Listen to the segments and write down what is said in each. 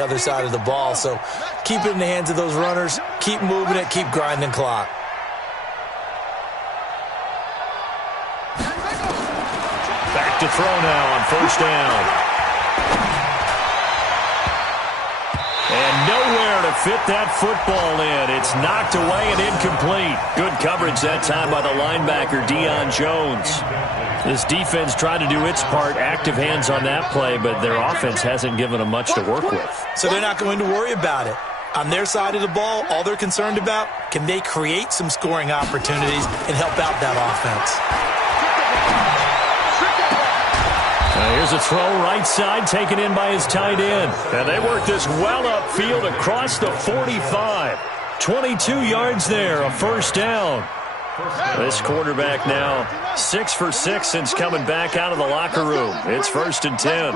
other side of the ball. So keep it in the hands of those runners, keep moving it, keep grinding clock. Back to throw now on first down. And nowhere to fit that football in. It's knocked away and incomplete. Good coverage that time by the linebacker, Deion Jones. This defense tried to do its part, active hands on that play, but their offense hasn't given them much to work with. So they're not going to worry about it. On their side of the ball, all they're concerned about, can they create some scoring opportunities and help out that offense? Here's a throw right side taken in by his tight end. And they work this well upfield across the 45. 22 yards there, a first down. This quarterback now 6 for 6 since coming back out of the locker room. It's 1st and 10.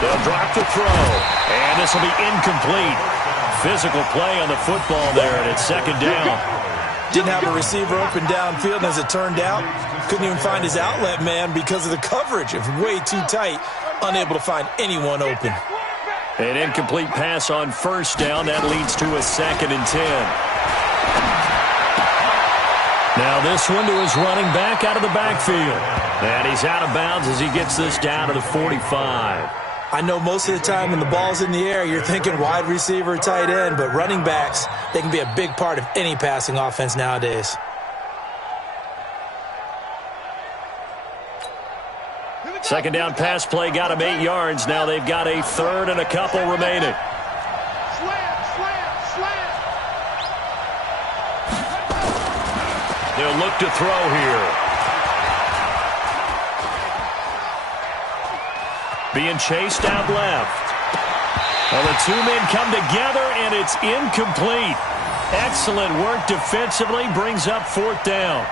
They'll drop the throw, and this will be incomplete. Physical play on the football there, and it's 2nd down. Didn't have a receiver open downfield, and as it turned out, couldn't even find his outlet man because of the coverage. It was way too tight, unable to find anyone open. An incomplete pass on first down. That leads to a 2nd and 10. Now this one to his running back out of the backfield. And he's out of bounds as he gets this down to the 45. I know most of the time when the ball's in the air, you're thinking wide receiver, tight end, but running backs, they can be a big part of any passing offense nowadays. Second down pass play got him 8 yards. Now they've got a 3rd and a couple remaining. They'll look to throw here. Being chased out left. Well, the two men come together, and it's incomplete. Excellent work defensively, brings up 4th down.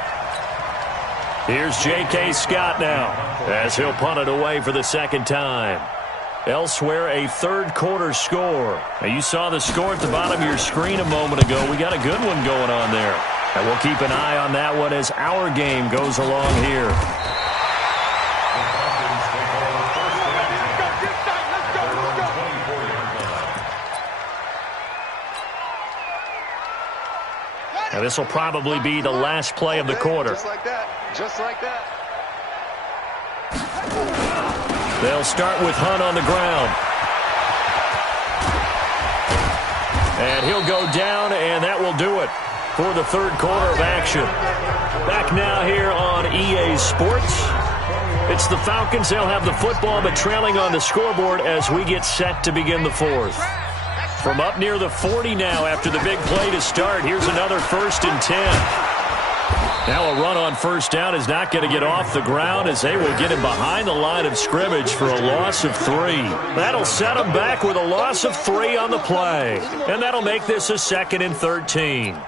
Here's J.K. Scott now, as he'll punt it away for the 2nd time. Elsewhere, a 3rd quarter score. Now, you saw the score at the bottom of your screen a moment ago. We got a good one going on there. And we'll keep an eye on that one as our game goes along here. Now, this will probably be the last play of the quarter. Just like that. Just like that. They'll start with Hunt on the ground. And he'll go down, and that will do it for the 3rd quarter of action. Back now here on EA Sports. It's the Falcons. They'll have the football, but trailing on the scoreboard as we get set to begin the 4th. From up near the 40 now after the big play to start. Here's another 1st and 10. Now a run on first down is not going to get off the ground as they will get him behind the line of scrimmage for a loss of 3. That'll set him back with a loss of 3 on the play. And that'll make this a 2nd and 13.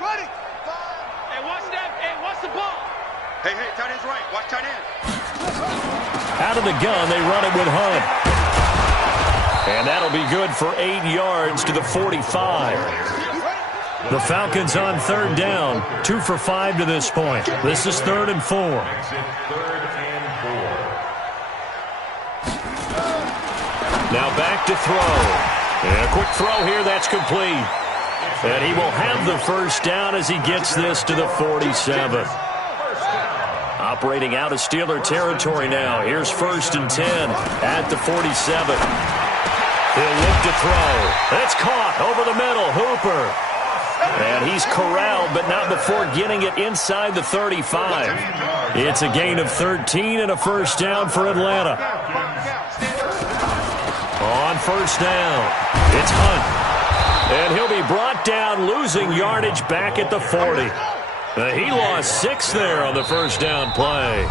Ready. Hey, watch the ball. Hey, tight end's right. Watch tight end. Out of the gun, they run it with Hunt. And that'll be good for 8 yards to the 45. The Falcons on 3rd down. 2 for 5 to this point. This is 3rd and 4. Now back to throw. And a quick throw here, that's complete. And he will have the first down as he gets this to the 47. Operating out of Steeler territory now. Here's 1st and 10 at the 47. He'll look to throw. It's caught over the middle. Hooper. And he's corralled, but not before getting it inside the 35. It's a gain of 13 and a first down for Atlanta. On first down, it's Hunt. And he'll be brought down, losing yardage back at the 40. He lost 6 there on the first down play.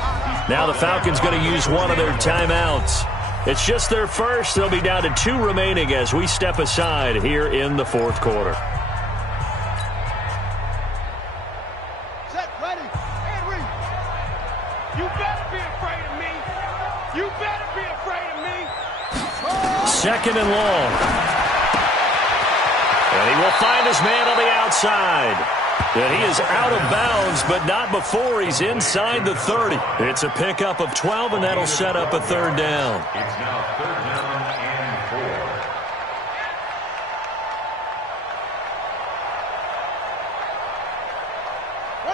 Now the Falcons going to use one of their timeouts. It's just their first. They'll be down to 2 remaining as we step aside here in the fourth quarter. Set, ready, and read. You better be afraid of me. You better be afraid of me. Second and long. And he will find his man on the outside. And he is out of bounds, but not before he's inside the 30. It's a pickup of 12, and that'll set up a third down. It's now third down and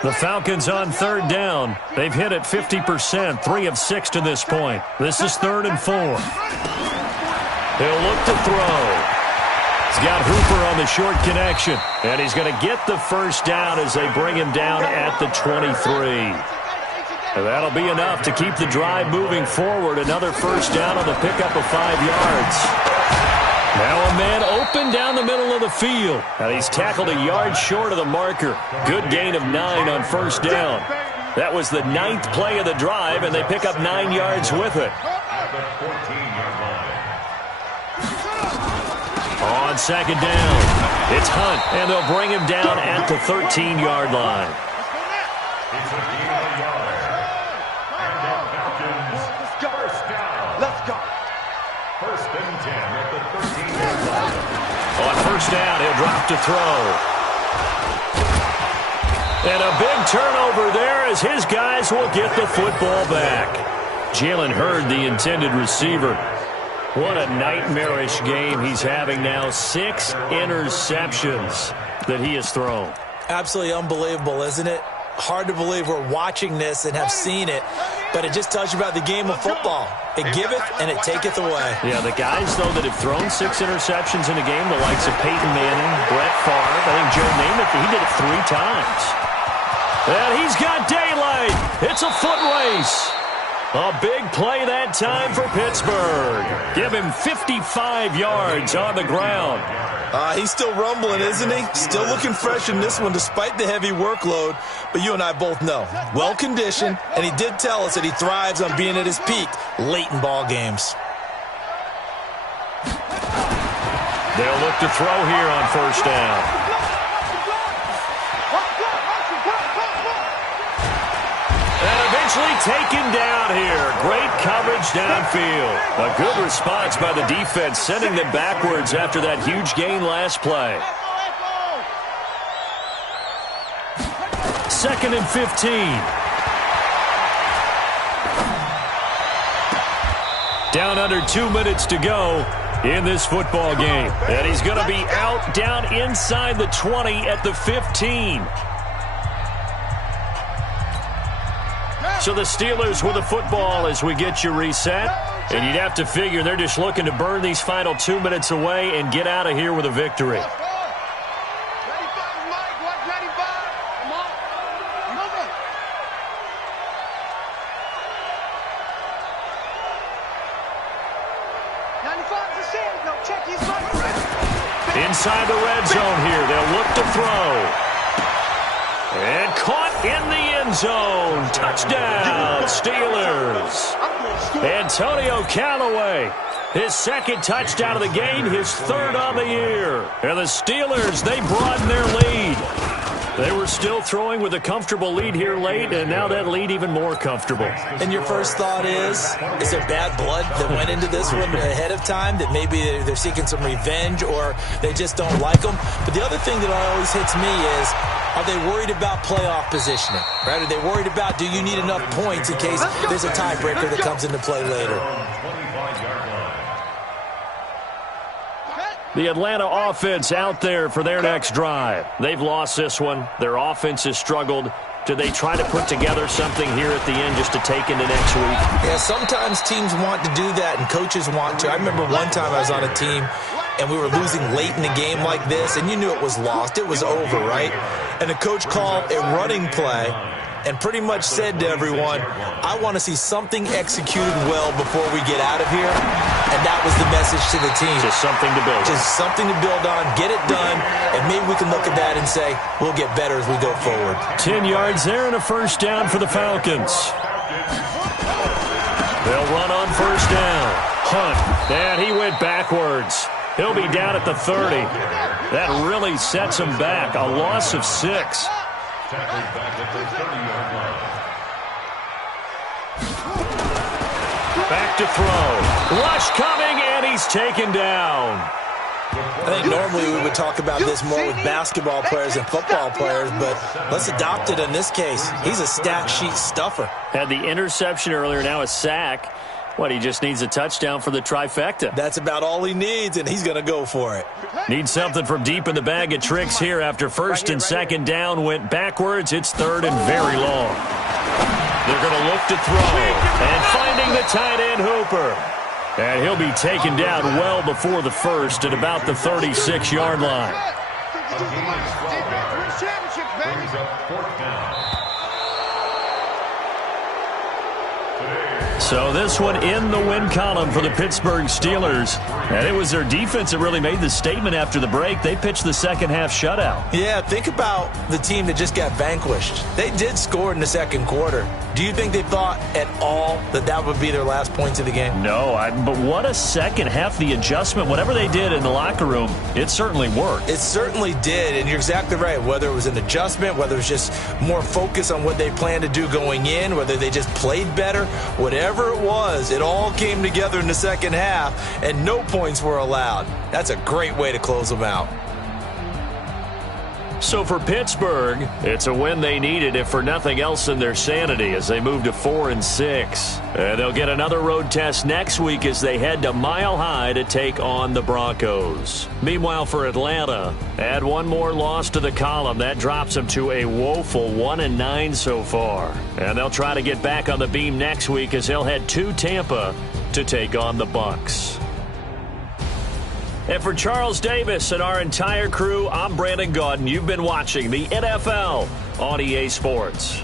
4. The Falcons on third down. They've hit it 50%, 3 of 6 to this point. This is 3rd and 4. He'll look to throw. He's got Hooper on the short connection, and he's going to get the first down as they bring him down at the 23. And that'll be enough to keep the drive moving forward. Another first down on the pickup of 5 yards. Now a man open down the middle of the field. And he's tackled a yard short of the marker. Good gain of 9 on first down. That was the 9th play of the drive, and they pick up 9 yards with it. On second down, it's Hunt, and they'll bring him down at the 13-yard line. It's a gain of yards. And the Falcons, first down. Let's go. First and 10 at the 13-yard line. On first down, he'll drop to throw. And a big turnover there as his guys will get the football back. Jalen Hurd, the intended receiver. What a nightmarish game he's having now. 6 interceptions that he has thrown. Absolutely unbelievable, isn't it? Hard to believe we're watching this and have seen it, but it just tells you about the game of football. It giveth and it taketh away. Yeah, the guys, though, that have thrown 6 interceptions in a game, the likes of Peyton Manning, Brett Favre, I think Joe Namath, he did it 3 times. And he's got daylight. It's a foot race. A big play that time for Pittsburgh. Give him 55 yards on the ground. He's still rumbling, isn't he? Still looking fresh in this one despite the heavy workload. But you and I both know, well-conditioned, and he did tell us that he thrives on being at his peak late in ball games. They'll look to throw here on first down. Taken down here. Great coverage downfield. A good response by the defense, sending them backwards after that huge gain last play. 2nd and 15. Down under 2 minutes to go in this football game. And he's going to be out down inside the 20 at the 15. So the Steelers with the football as we get you reset. And you'd have to figure they're just looking to burn these final 2 minutes away and get out of here with a victory. Inside the red zone here. They'll look to throw. And caught in the end zone. Touchdown, Steelers. Antonio Callaway, his 2nd touchdown of the game, his 3rd on the year. And the Steelers, they broaden their lead. They were still throwing with a comfortable lead here late, and now that lead even more comfortable. And your first thought is there bad blood that went into this one ahead of time, that maybe they're seeking some revenge or they just don't like them? But the other thing that always hits me is, are they worried about playoff positioning? Right? Are they worried about, do you need enough points in case there's a tiebreaker that comes into play later? The Atlanta offense out there for their next drive. They've lost this one. Their offense has struggled. Do they try to put together something here at the end just to take into next week? Yeah, sometimes teams want to do that and coaches want to. I remember one time I was on a team and we were losing late in a game like this, and you knew it was lost. It was over, right? And the coach called a running play and pretty much said to everyone, I want to see something executed well before we get out of here. And that was the message to the team. Just something to build on. Just something to build on, get it done, and maybe we can look at that and say, we'll get better as we go forward. 10 yards there and a first down for the Falcons. They'll run on first down. punt. And he went backwards. He'll be down at the 30. That really sets him back. A loss of 6. Tackled back at the 30-yard line. Back to throw. Rush coming, and he's taken down. I think normally we would talk about this more with basketball players and football players, but let's adopt it in this case. He's a stat sheet stuffer. Had the interception earlier, now a sack. What, he just needs a touchdown for the trifecta. That's about all he needs, and he's going to go for it. Needs something from deep in the bag of tricks here after first and second down went backwards. It's third and very long. They're going to look to throw. And finding the tight end Hooper. And he'll be taken down well before the first at about the 36-yard line. Brings up fourth down. So this one in the win column for the Pittsburgh Steelers. And it was their defense that really made the statement after the break. They pitched the second half shutout. Yeah, think about the team that just got vanquished. They did score in the second quarter. Do you think they thought at all that that would be their last points of the game? No, but what a second half. The adjustment, whatever they did in the locker room, it certainly worked. It certainly did, and you're exactly right. Whether it was an adjustment, whether it was just more focus on what they planned to do going in, whether they just played better, whatever it was, it all came together in the second half, and no points were allowed. That's a great way to close them out. So for Pittsburgh, it's a win they needed, if for nothing else than their sanity, as they move to 4-6. And they'll get another road test next week as they head to Mile High to take on the Broncos. Meanwhile, for Atlanta, add one more loss to the column. That drops them to a woeful 1-9 so far. And they'll try to get back on the beam next week as they'll head to Tampa to take on the Bucs. And for Charles Davis and our entire crew, I'm Brandon Gaudin. You've been watching the NFL on EA Sports.